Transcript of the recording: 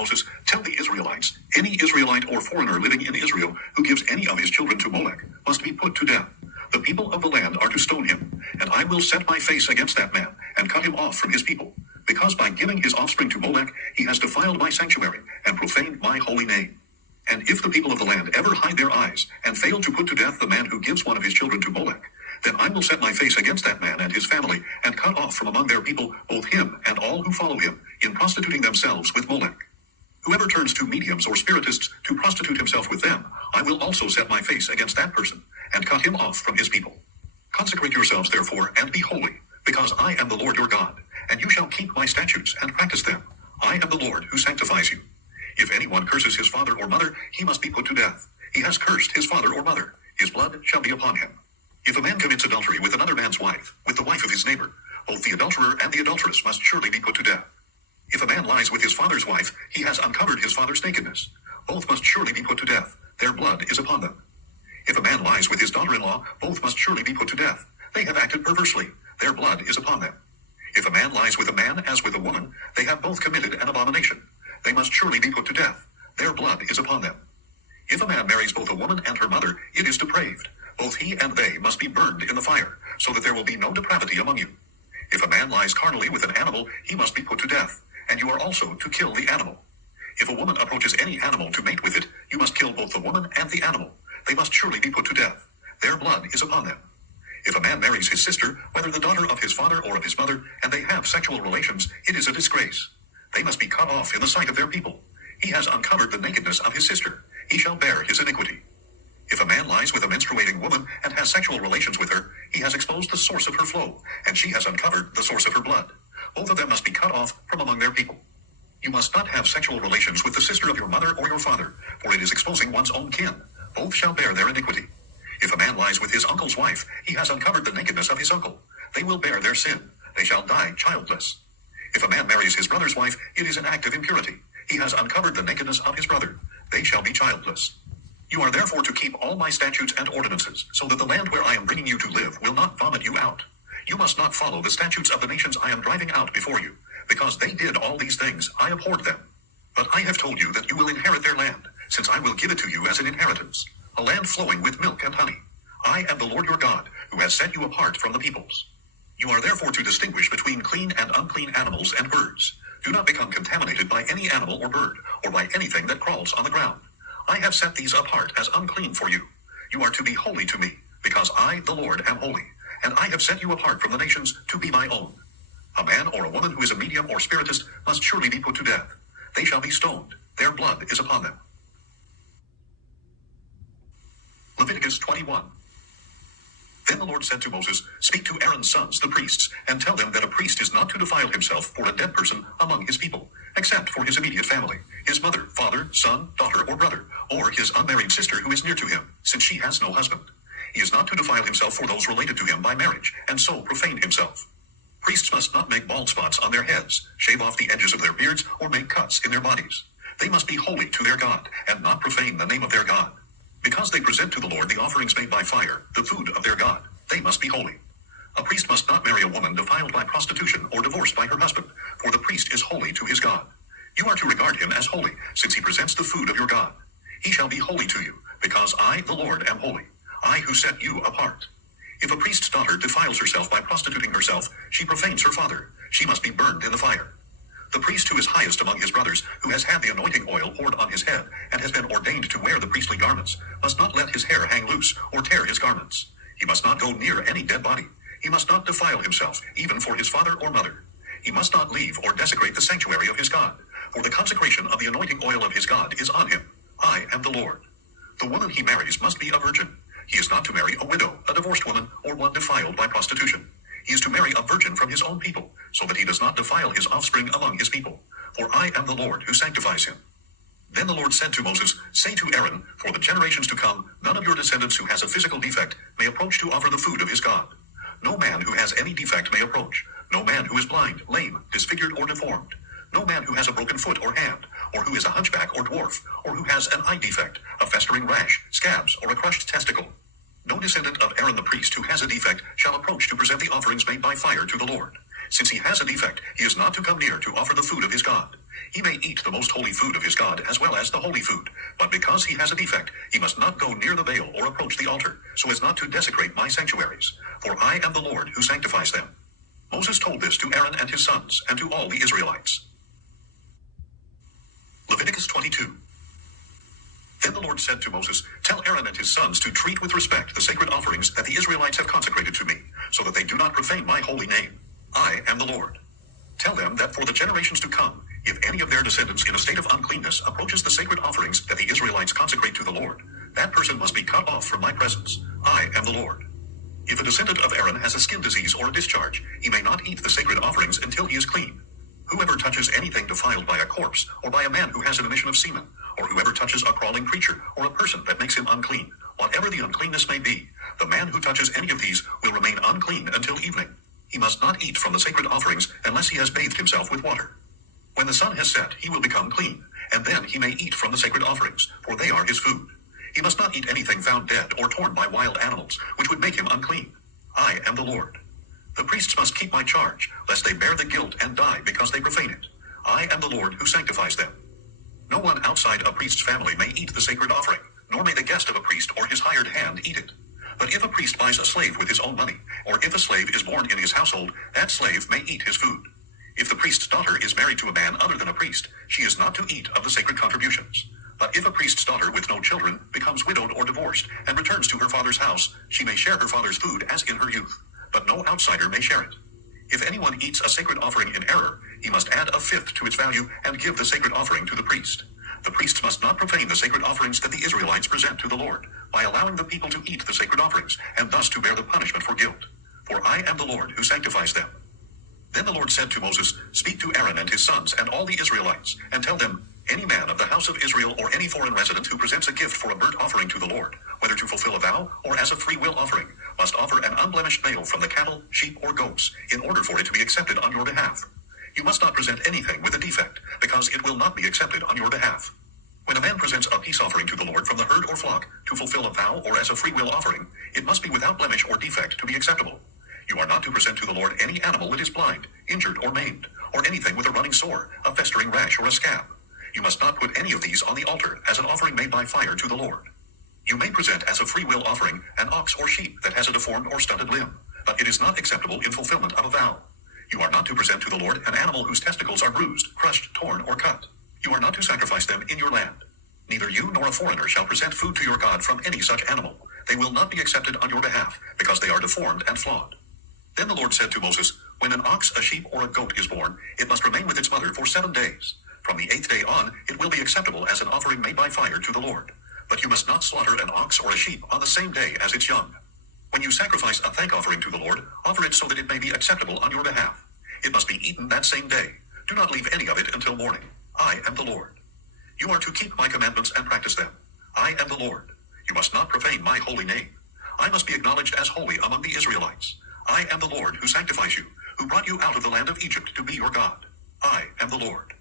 Moses, "Tell the Israelites, any Israelite or foreigner living in Israel who gives any of his children to Molech must be put to death. The people of the land are to stone him, and I will set my face against that man and cut him off from his people, because by giving his offspring to Molech he has defiled my sanctuary and profaned my holy name. And if the people of the land ever hide their eyes and fail to put to death the man who gives one of his children to Molech, then I will set my face against that man and his family and cut off from among their people both him and all who follow him in prostituting themselves with Molech. Whoever turns to mediums or spiritists to prostitute himself with them, I will also set my face against that person and cut him off from his people. Consecrate yourselves therefore and be holy, because I am the Lord your God, and you shall keep my statutes and practice them. I am the Lord who sanctifies you. If anyone curses his father or mother, he must be put to death. He has cursed his father or mother. His blood shall be upon him. If a man commits adultery with another man's wife, with the wife of his neighbor, both the adulterer and the adulteress must surely be put to death. If a man lies with his father's wife, he has uncovered his father's nakedness. Both must surely be put to death. Their blood is upon them. If a man lies with his daughter-in-law, both must surely be put to death. They have acted perversely. Their blood is upon them. If a man lies with a man as with a woman, they have both committed an abomination. They must surely be put to death. Their blood is upon them. If a man marries both a woman and her mother, it is depraved. Both he and they must be burned in the fire, so that there will be no depravity among you. If a man lies carnally with an animal, he must be put to death, and you are also to kill the animal. If a woman approaches any animal to mate with it, you must kill both the woman and the animal. They must surely be put to death. Their blood is upon them. If a man marries his sister, whether the daughter of his father or of his mother, and they have sexual relations, it is a disgrace. They must be cut off in the sight of their people. He has uncovered the nakedness of his sister. He shall bear his iniquity. If a man lies with a menstruating woman and has sexual relations with her, he has exposed the source of her flow, and she has uncovered the source of her blood. Both of them must be cut off from among their people. You must not have sexual relations with the sister of your mother or your father, for it is exposing one's own kin. Both shall bear their iniquity. If a man lies with his uncle's wife, he has uncovered the nakedness of his uncle. They will bear their sin. They shall die childless. If a man marries his brother's wife, it is an act of impurity. He has uncovered the nakedness of his brother. They shall be childless. You are therefore to keep all my statutes and ordinances, so that the land where I am bringing you to live will not vomit you out. You must not follow the statutes of the nations I am driving out before you, because they did all these things. I abhorred them. But I have told you that you will inherit their land, since I will give it to you as an inheritance, a land flowing with milk and honey. I am the Lord your God, who has set you apart from the peoples. You are therefore to distinguish between clean and unclean animals and birds. Do not become contaminated by any animal or bird, or by anything that crawls on the ground. I have set these apart as unclean for you. You are to be holy to me, because I, the Lord, am holy, and I have set you apart from the nations to be my own. A man or a woman who is a medium or spiritist must surely be put to death. They shall be stoned. Their blood is upon them. Leviticus 21. Then the Lord said to Moses, "Speak to Aaron's sons, the priests, and tell them that a priest is not to defile himself for a dead person among his people, except for his immediate family, his mother, father, son, daughter, or brother, or his unmarried sister who is near to him, since she has no husband. He is not to defile himself for those related to him by marriage, and so profane himself. Priests must not make bald spots on their heads, shave off the edges of their beards, or make cuts in their bodies. They must be holy to their God, and not profane the name of their God. Because they present to the Lord the offerings made by fire, the food of their God, they must be holy. A priest must not marry a woman defiled by prostitution or divorced by her husband, for the priest is holy to his God. You are to regard him as holy, since he presents the food of your God. He shall be holy to you, because I, the Lord, am holy, I who set you apart. If a priest's daughter defiles herself by prostituting herself, she profanes her father. She must be burned in the fire. The priest who is highest among his brothers, who has had the anointing oil poured on his head, and has been ordained to wear the priestly garments, must not let his hair hang loose, or tear his garments. He must not go near any dead body. He must not defile himself, even for his father or mother. He must not leave or desecrate the sanctuary of his God, for the consecration of the anointing oil of his God is on him. I am the Lord. The woman he marries must be a virgin. He is not to marry a widow, a divorced woman, or one defiled by prostitution. He is to marry a virgin from his own people, so that he does not defile his offspring among his people. For I am the Lord who sanctifies him. Then the Lord said to Moses, "Say to Aaron, for the generations to come, none of your descendants who has a physical defect may approach to offer the food of his God. No man who has any defect may approach. No man who is blind, lame, disfigured, or deformed. No man who has a broken foot or hand, or who is a hunchback or dwarf, or who has an eye defect, a festering rash, scabs, or a crushed testicle. No descendant of Aaron the priest who has a defect shall approach to present the offerings made by fire to the Lord. Since he has a defect, he is not to come near to offer the food of his God. He may eat the most holy food of his God as well as the holy food, but because he has a defect, he must not go near the veil or approach the altar, so as not to desecrate my sanctuaries. For I am the Lord who sanctifies them. Moses told this to Aaron and his sons, and to all the Israelites. Leviticus 22. Then the Lord said to Moses, "Tell Aaron and his sons to treat with respect the sacred offerings that the Israelites have consecrated to me, so that they do not profane my holy name. I am the Lord. Tell them that for the generations to come, if any of their descendants in a state of uncleanness approaches the sacred offerings that the Israelites consecrate to the Lord, that person must be cut off from my presence. I am the Lord. If a descendant of Aaron has a skin disease or a discharge, he may not eat the sacred offerings until he is clean. Whoever touches anything defiled by a corpse, or by a man who has an emission of semen, or whoever touches a crawling creature, or a person that makes him unclean, whatever the uncleanness may be, the man who touches any of these will remain unclean until evening. He must not eat from the sacred offerings unless he has bathed himself with water. When the sun has set, he will become clean, and then he may eat from the sacred offerings, for they are his food. He must not eat anything found dead or torn by wild animals, which would make him unclean. I am the Lord. The priests must keep my charge, lest they bear the guilt and die because they profane it. I am the Lord who sanctifies them. No one outside a priest's family may eat the sacred offering, nor may the guest of a priest or his hired hand eat it. But if a priest buys a slave with his own money, or if a slave is born in his household, that slave may eat his food. If the priest's daughter is married to a man other than a priest, she is not to eat of the sacred contributions. But if a priest's daughter with no children becomes widowed or divorced and returns to her father's house, she may share her father's food as in her youth, but no outsider may share it. If anyone eats a sacred offering in error, he must add a fifth to its value and give the sacred offering to the priest. The priests must not profane the sacred offerings that the Israelites present to the Lord, by allowing the people to eat the sacred offerings, and thus to bear the punishment for guilt. For I am the Lord who sanctifies them. Then the Lord said to Moses, "Speak to Aaron and his sons and all the Israelites, and tell them, any man of the house of Israel or any foreign resident who presents a gift for a burnt offering to the Lord, whether to fulfill a vow or as a free will offering, must offer an unblemished male from the cattle, sheep, or goats, in order for it to be accepted on your behalf. You must not present anything with a defect, because it will not be accepted on your behalf. When a man presents a peace offering to the Lord from the herd or flock, to fulfill a vow or as a free will offering, it must be without blemish or defect to be acceptable. You are not to present to the Lord any animal that is blind, injured, or maimed, or anything with a running sore, a festering rash, or a scab. You must not put any of these on the altar as an offering made by fire to the Lord. You may present as a free will offering an ox or sheep that has a deformed or stunted limb, but it is not acceptable in fulfillment of a vow. You are not to present to the Lord an animal whose testicles are bruised, crushed, torn, or cut. You are not to sacrifice them in your land. Neither you nor a foreigner shall present food to your God from any such animal. They will not be accepted on your behalf, because they are deformed and flawed." Then the Lord said to Moses, "When an ox, a sheep, or a goat is born, it must remain with its mother for 7 days. From the 8th day on, it will be acceptable as an offering made by fire to the Lord. But you must not slaughter an ox or a sheep on the same day as its young. When you sacrifice a thank offering to the Lord, offer it so that it may be acceptable on your behalf. It must be eaten that same day. Do not leave any of it until morning. I am the Lord. You are to keep my commandments and practice them. I am the Lord. You must not profane my holy name. I must be acknowledged as holy among the Israelites. I am the Lord who sanctifies you, who brought you out of the land of Egypt to be your God. I am the Lord."